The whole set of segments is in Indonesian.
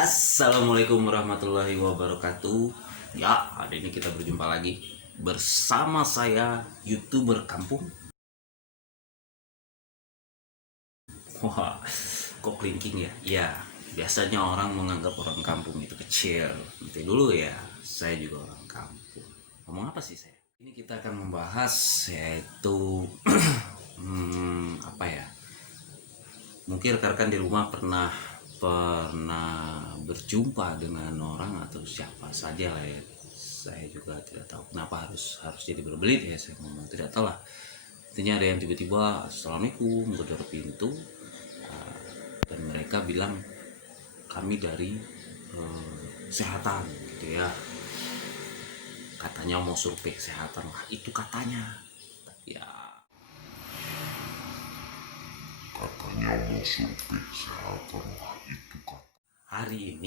Assalamualaikum warahmatullahi wabarakatuh. Ya, hari ini kita berjumpa lagi bersama saya YouTuber kampung. Wah, kok kelingking ya? Ya, biasanya orang menganggap orang kampung itu kecil. Nanti dulu ya, saya juga orang kampung. Ngomong apa sih saya? Ini kita akan membahas yaitu apa ya? Mungkin rekan-rekan di rumah pernah pernah berjumpa dengan orang atau siapa saja lah ya. Saya juga tidak tahu kenapa harus jadi berbelit ya, saya ngomong tidak tahu lah. Intinya ada yang tiba-tiba assalamualaikum gedor pintu, dan mereka bilang kami dari kesehatan gitu ya, katanya mau survei kesehatan lah itu katanya ya. Katanya mau survei kesehatan lah itu kan. Hari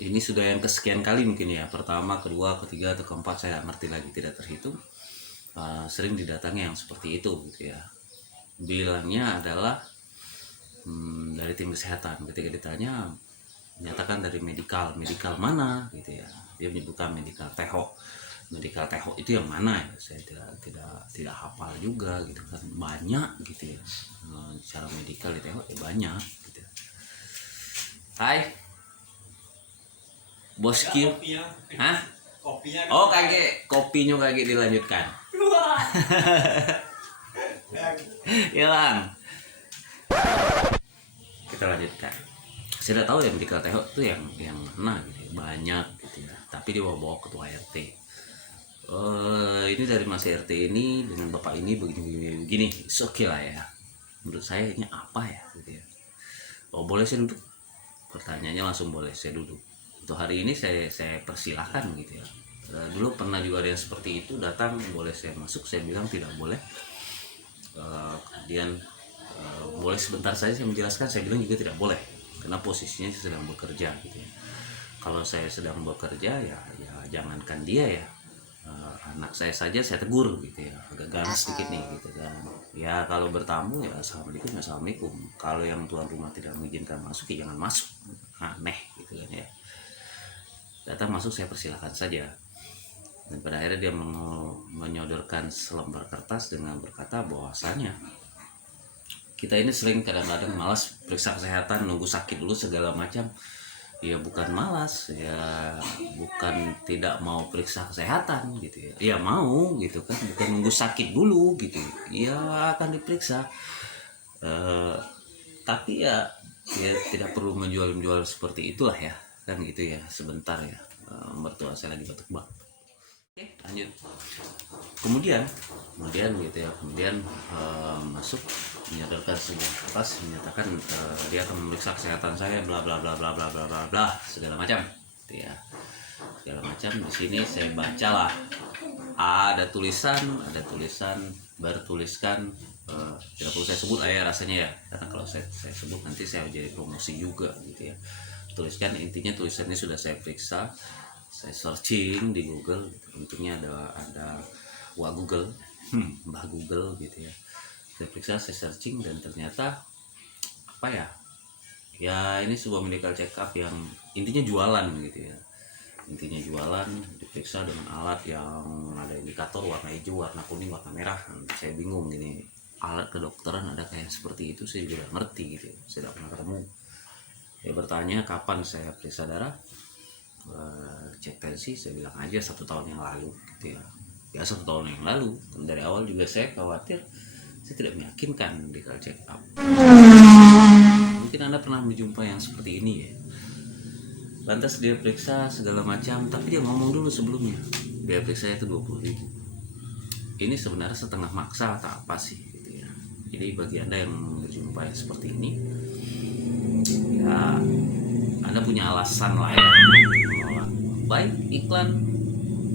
ini sudah yang kesekian kali mungkin ya, pertama, kedua, ketiga, atau keempat, saya ngerti lagi, tidak terhitung. Sering didatangi yang seperti itu gitu ya. Bilangnya adalah dari tim kesehatan. Ketika ditanya, menyatakan dari medikal mana gitu ya, dia menyebutkan medikal teho. Medikal teho itu yang mana ya, saya tidak hafal juga gitu kan, banyak gitu ya. Cara medikal di teho ya banyak gitu ya. Hai bos Q. Hah? Kopinya oh kopinya kagak dilanjutkan. Hilang. Kita lanjutkan. Saya tidak tahu ya medikal teho itu yang mana gitu ya. Banyak gitu ya, tapi dia bawa ketua RT. Ini dari Mas RT ini dengan bapak ini begini, oke lah ya. Menurut saya ini apa ya gitu ya. Oh, boleh saya duduk? Pertanyaannya langsung boleh saya duduk. Untuk hari ini saya persilahkan gitu ya. Dulu pernah juga ada yang seperti itu datang, boleh saya masuk, saya bilang tidak boleh. Kemudian boleh sebentar saja saya menjelaskan, saya bilang juga tidak boleh karena posisinya saya sedang bekerja gitu ya. Kalau saya sedang bekerja ya jangankan dia ya, anak saya saja saya tegur gitu ya, agak ganas sedikit nih gitu kan ya. Kalau bertamu ya assalamualaikum, kalau yang tuan rumah tidak mengizinkan masuk ya jangan masuk, aneh gitu kan ya. Datang masuk saya persilahkan saja, dan pada akhirnya dia menyodorkan selembar kertas dengan berkata bahwasanya kita ini sering kadang-kadang malas periksa kesehatan, nunggu sakit dulu segala macam. Ya bukan malas ya, bukan tidak mau periksa kesehatan gitu ya, ya mau gitu kan, bukan nunggu sakit dulu gitu ya, akan diperiksa. Tapi ya tidak perlu menjual seperti itulah ya kan gitu ya. Sebentar ya, mertua saya lagi batuk-batuk. Oke, lanjut. Kemudian gitu ya, masuk menyodorkan sebuah kertas menyatakan dia akan memeriksa kesehatan saya bla bla bla bla bla bla bla bla segala macam gitu ya, segala macam. Di sini saya bacalah, ada tulisan bertuliskan, tidak perlu saya sebut lah ya rasanya ya, karena kalau saya sebut nanti saya jadi promosi juga gitu ya. Tuliskan, intinya tulisannya sudah saya periksa, saya searching di Google gitu. Untungnya ada Wah Google, Mbah Google gitu ya. Saya periksa, saya searching, dan ternyata apa ya, ini sebuah medical check up yang intinya jualan gitu ya. Intinya jualan, diperiksa dengan alat yang ada indikator warna hijau, warna kuning, warna merah. Saya bingung gini, alat kedokteran ada kayak seperti itu, saya juga ngerti gitu ya. Saya tidak pernah ketemu. Dia bertanya kapan saya periksa darah, cek tensi, saya bilang aja 1 tahun yang lalu gitu ya. 1 tahun yang lalu. Dari awal juga saya khawatir, saya tidak meyakinkan medical check up. Mungkin Anda pernah menjumpai yang seperti ini ya. Lantas dia periksa segala macam, tapi dia ngomong dulu sebelumnya, dia periksa itu 20.000. Ini sebenarnya setengah maksa atau apa sih gitu ya. Jadi bagi Anda yang menjumpai seperti ini ya, Anda punya alasan lah ya. Baik iklan,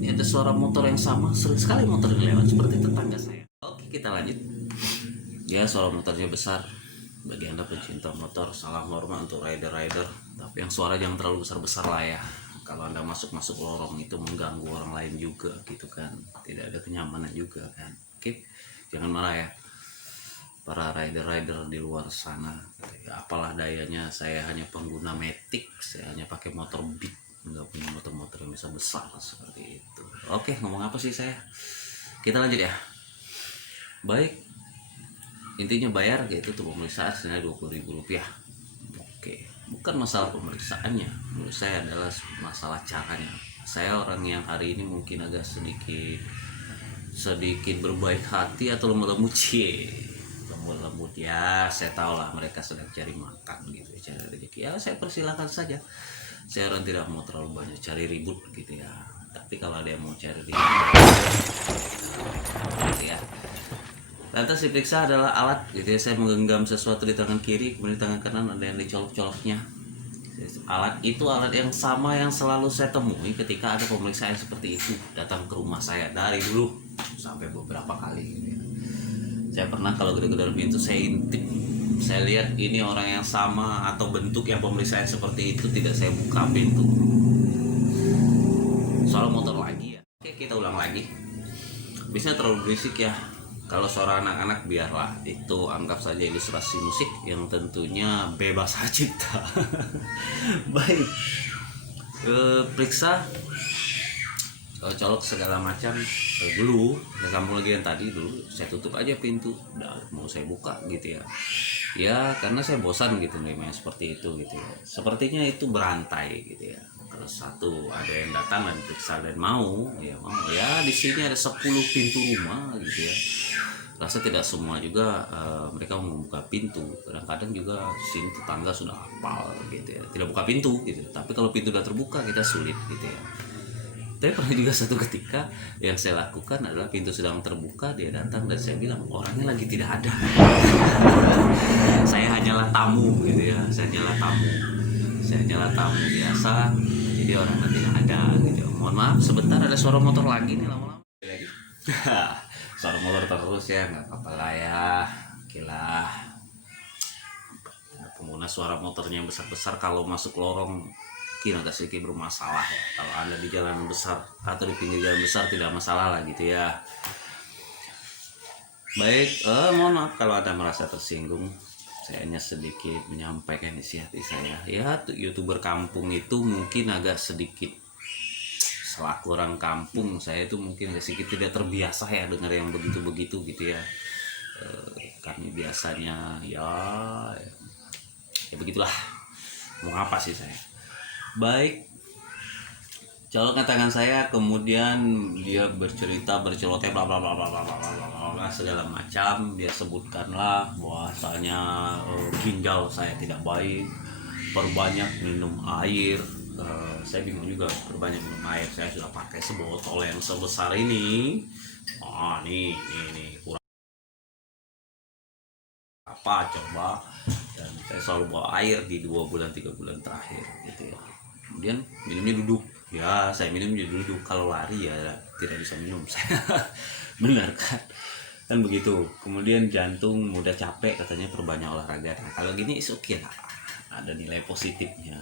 ada suara motor yang sama, sering sekali motor yang lewat seperti tetangga saya. Oke, kita lanjut. Ya, suara motornya besar. Bagi Anda pencinta motor, salam hormat untuk rider, tapi yang suara jangan terlalu besar lah ya. Kalau Anda masuk lorong itu mengganggu orang lain juga gitu kan, tidak ada kenyamanan juga kan. Oke, jangan marah ya. para rider-rider di luar sana. Apalah dayanya, saya hanya pengguna Matic, saya hanya pakai motor Beat, nggak punya motor-motor yang bisa besar seperti itu. Oke, ngomong apa sih saya? Kita lanjut ya. Baik, intinya bayar gitu tuh pemeriksaan senilai Rp20.000. Oke, bukan masalah pemeriksaannya, menurut saya adalah masalah caranya. Saya orang yang hari ini mungkin agak sedikit berbaik hati atau lemot-lemut lembut ya, saya tahu lah mereka sedang cari makan gitu, cari rezeki ya, saya persilahkan saja. Saya orang tidak mau terlalu banyak cari ribut gitu ya, tapi kalau ada yang mau cari ribut gitu ya. Lantas diperiksa adalah alat gitu ya, saya menggenggam sesuatu di tangan kiri, kemudian di tangan kanan ada yang dicolok-coloknya. Alat itu alat yang sama yang selalu saya temui ketika ada pemeriksaan seperti itu datang ke rumah saya dari dulu sampai beberapa kali gitu ya. Saya pernah kalau gedor-gedor pintu saya intip, saya lihat ini orang yang sama atau bentuk yang pemeriksaan seperti itu, tidak saya buka pintu. Soal motor lagi ya. Oke, kita ulang lagi. Biasanya terlalu berisik ya. Kalau suara anak-anak biarlah, itu anggap saja ilustrasi musik yang tentunya bebas hak cipta. Baik, periksa, colok segala macam dulu. Saya sambung lagi yang tadi dulu, saya tutup aja pintu, udah mau saya buka gitu ya. Ya karena saya bosan gitu namanya seperti itu gitu ya. Sepertinya itu berantai gitu ya. Kalau satu ada yang datang dan periksa dan mau ya di sini ada 10 pintu rumah gitu ya. Rasa tidak semua juga mereka mau membuka pintu. Kadang-kadang juga sini tetangga sudah hafal gitu ya, tidak buka pintu gitu. Tapi kalau pintu sudah terbuka kita sulit gitu ya. Tapi pernah juga satu ketika yang saya lakukan adalah pintu sedang terbuka, dia datang dan saya bilang orangnya lagi tidak ada. Saya hanyalah tamu gitu ya, saya hanyalah tamu biasa, jadi orangnya tidak ada gitu. Mohon maaf sebentar, ada suara motor lagi nih lama-lama. Suara motor terus ya, nggak apa-apa lah ya. Okelah, pengguna suara motornya yang besar-besar kalau masuk lorong mungkin agak sedikit bermasalah ya. Kalau Anda di jalan besar atau di pinggir jalan besar tidak masalah lah gitu ya. Baik, mohon maaf kalau Anda merasa tersinggung. Saya hanya sedikit menyampaikan isi hati saya. Ya, YouTuber kampung itu mungkin agak sedikit, selaku orang kampung, saya itu mungkin sedikit tidak terbiasa ya dengar yang begitu-begitu gitu ya. Kami biasanya ya begitulah. Mau apa sih saya? Baik, coloknya tangan saya, kemudian dia bercerita berceloteh bla bla bla bla bla bla bla segala macam. Dia sebutkanlah bahwasanya ginjal saya tidak baik, perbanyak minum air. Saya bingung juga, perbanyak minum air. Saya sudah pakai sebotol yang sebesar ini. Nih kurang apa coba. Dan saya selalu bawa air di 2 bulan 3 bulan terakhir gitu ya. Kemudian minumnya duduk ya, saya minum duduk. Kalau lari ya tidak bisa minum saya. Benar kan begitu. Kemudian jantung mudah capek, katanya perbanyak olahraga. Nah, kalau gini is okay lah, ada nilai positifnya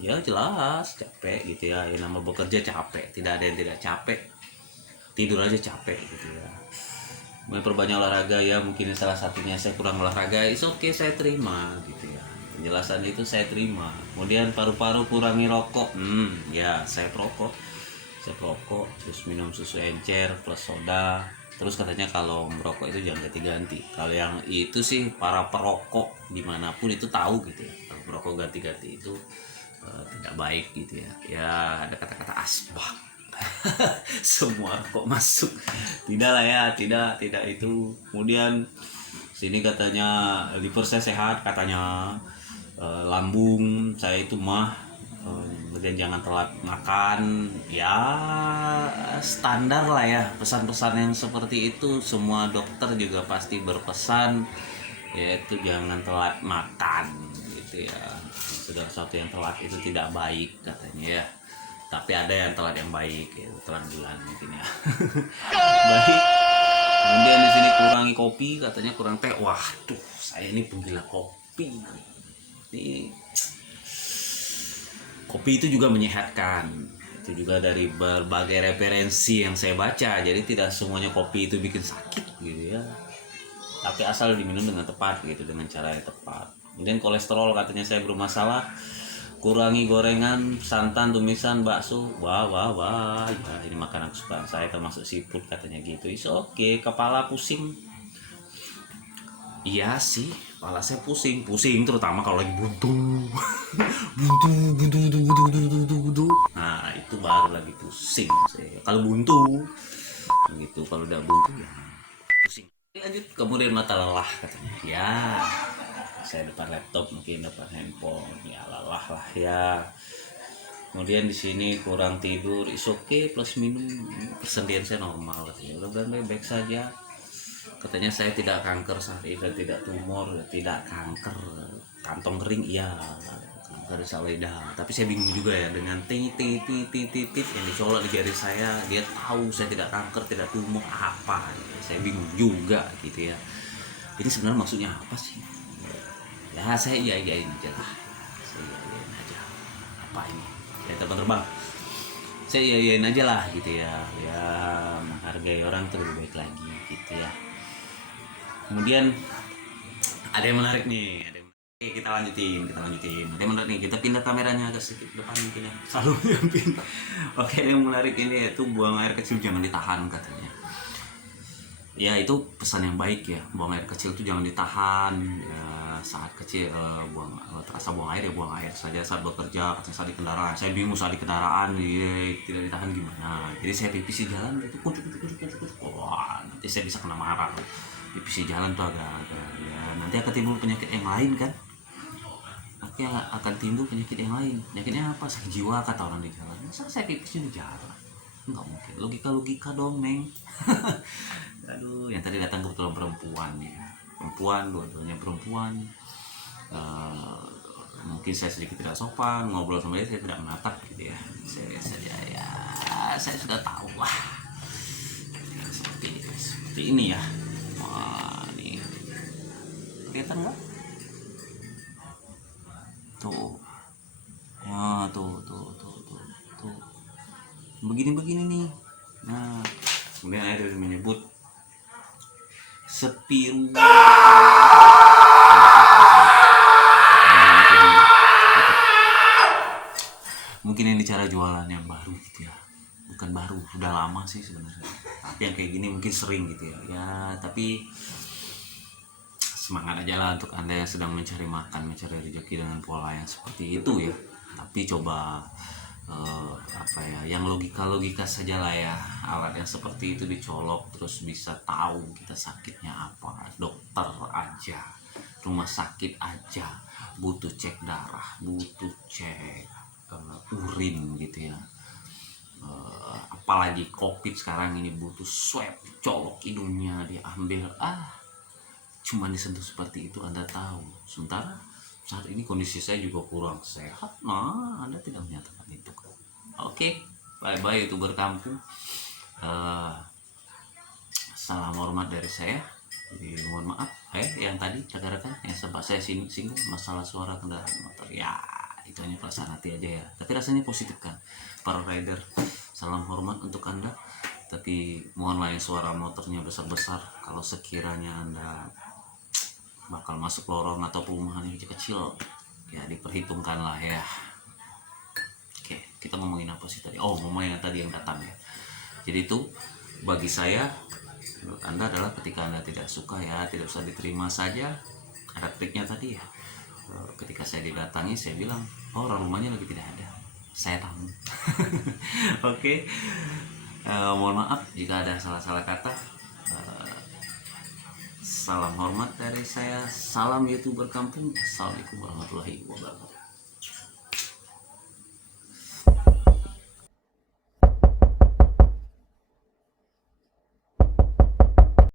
ya, jelas capek gitu ya. Yang nama bekerja capek, tidak ada yang tidak capek, tidur aja capek gitu ya. Memperbanyak olahraga ya, mungkin salah satunya saya kurang olahraga, is okay, saya terima gitu ya. Penjelasan itu saya terima. Kemudian paru-paru kurangi rokok, ya saya perokok, terus minum susu encer plus soda. Terus katanya kalau merokok itu jangan ganti-ganti. Kalau yang itu sih para perokok dimanapun itu tahu gitu ya, kalau merokok ganti-ganti itu tidak baik gitu ya. Ya ada kata-kata asbak. Semua kok masuk, tidak lah ya, tidak itu. Kemudian sini katanya liver saya sehat, katanya lambung saya itu kemudian jangan telat makan ya, standar lah ya. Pesan-pesan yang seperti itu semua dokter juga pasti berpesan, yaitu jangan telat makan gitu ya. Segala sesuatu yang telat itu tidak baik katanya ya. Tapi ada yang telat yang baik, ya, telat bulan mungkin ya. Baik. Kemudian di sini kurangi kopi, katanya kurang teh. Waduh, saya ini penggila kopi. Ini kopi itu juga menyehatkan. Itu juga dari berbagai referensi yang saya baca. Jadi tidak semuanya kopi itu bikin sakit gitu ya. tapi asal diminum dengan tepat gitu, dengan cara yang tepat. Kemudian kolesterol katanya saya bermasalah, kurangi gorengan, santan, tumisan, bakso. Wah ya, ini makanan kesukaan saya termasuk seafood katanya gitu. Is oke. Kepala pusing, iya sih, kepala saya pusing terutama kalau lagi buntu. buntu. Nah itu baru lagi pusing saya kalau buntu gitu. Kalau udah buntu ya pusing. Lanjut, kemudian mata lelah katanya ya, saya depan laptop mungkin depan handphone ya, lelah lah ya. Kemudian di sini kurang tidur, is oke, plus minum, persendian saya normal katanya, udah baik saja katanya. Saya tidak kanker saat ini, tidak tumor, tidak kanker kantong kering, iya kanker lidah. Tapi saya bingung juga ya dengan titik yang dicolok di jari saya, dia tahu saya tidak kanker, tidak tumor, apa saya bingung juga gitu ya. Ini sebenarnya maksudnya apa sih ya? Saya iyain aja lah, saya iyain aja. Apa ini ya, terbang saya iyain aja lah gitu ya. Ya menghargai orang itu lebih baik lagi gitu ya. Kemudian ada yang menarik nih, Oke, kita lanjutin. Ada yang menarik nih, kita pindah kameranya agak sedikit depan mungkin ya. Selalu yang pindah. Oke, yang menarik ini yaitu buang air kecil jangan ditahan katanya. Ya itu pesan yang baik ya, buang air kecil itu jangan ditahan ya. Saat kecil terasa buang air ya buang air saja. Saat bekerja, saat di kendaraan, saya bingung saat di kendaraan ya, tidak ditahan gimana. Jadi saya pipis di jalan itu kucuk. Wah, nanti saya bisa kena marah. Pipis di jalan tuh agak ya, nanti akan timbul penyakit yang lain kan. Nanti akan timbul penyakit yang lain. Penyakitnya apa? Sakit jiwa kata orang di jalan. Masa saya pipisnya di jalan? Enggak mungkin. Logika dong, Neng. Aduh, yang tadi datang kebetulan perempuan ya. Dua-duanya perempuan. Mungkin saya sedikit tidak sopan, ngobrol sama dia saya tidak menatap gitu ya. Saya sudah tahu lah. Seperti ini ya. Wah, ini kelihatan nggak? Tuh. Wah, tuh. Begini nih. Nah, kemudian ada yang menyebut sepiru. Mungkin ini cara jualan yang baru gitu ya. Bukan baru, udah lama sih sebenarnya. Tapi yang kayak gini mungkin sering gitu ya. Ya, tapi semangat aja lah untuk Anda yang sedang mencari makan, mencari rezeki dengan pola yang seperti itu ya. Tapi coba yang logika saja lah ya. Alat yang seperti itu dicolok terus bisa tahu kita sakitnya apa. Dokter aja, rumah sakit aja butuh cek darah, butuh cek urin gitu ya. Apalagi COVID sekarang ini butuh swab, colok hidungnya diambil, cuma disentuh seperti itu Anda tahu. Sementara saat ini kondisi saya juga kurang sehat, nah Anda tidak menyatakan itu. Oke, bye YouTuber kampung. Salam hormat dari saya. Jadi, mohon maaf yang tadi rekan-rekan yang sempat saya singgung masalah suara kendaraan motor ya, itu hanya perasaan hati aja ya, tapi rasanya positif kan para rider. Salam hormat untuk Anda, tapi mohonlah yang suara motornya besar-besar, kalau sekiranya Anda bakal masuk lorong atau perumahan yang kecil ya diperhitungkan lah ya. Oke, kita ngomongin apa sih tadi? Ngomongin yang tadi yang datang ya. Jadi itu bagi saya, menurut Anda adalah ketika Anda tidak suka ya tidak usah diterima saja. Ada triknya tadi ya. Ketika saya didatangi saya bilang, orang rumahnya lagi tidak ada, saya tamu. Oke. Mohon maaf jika ada salah-salah kata. Salam hormat dari saya. Salam YouTuber kampung. Assalamualaikum warahmatullahi wabarakatuh.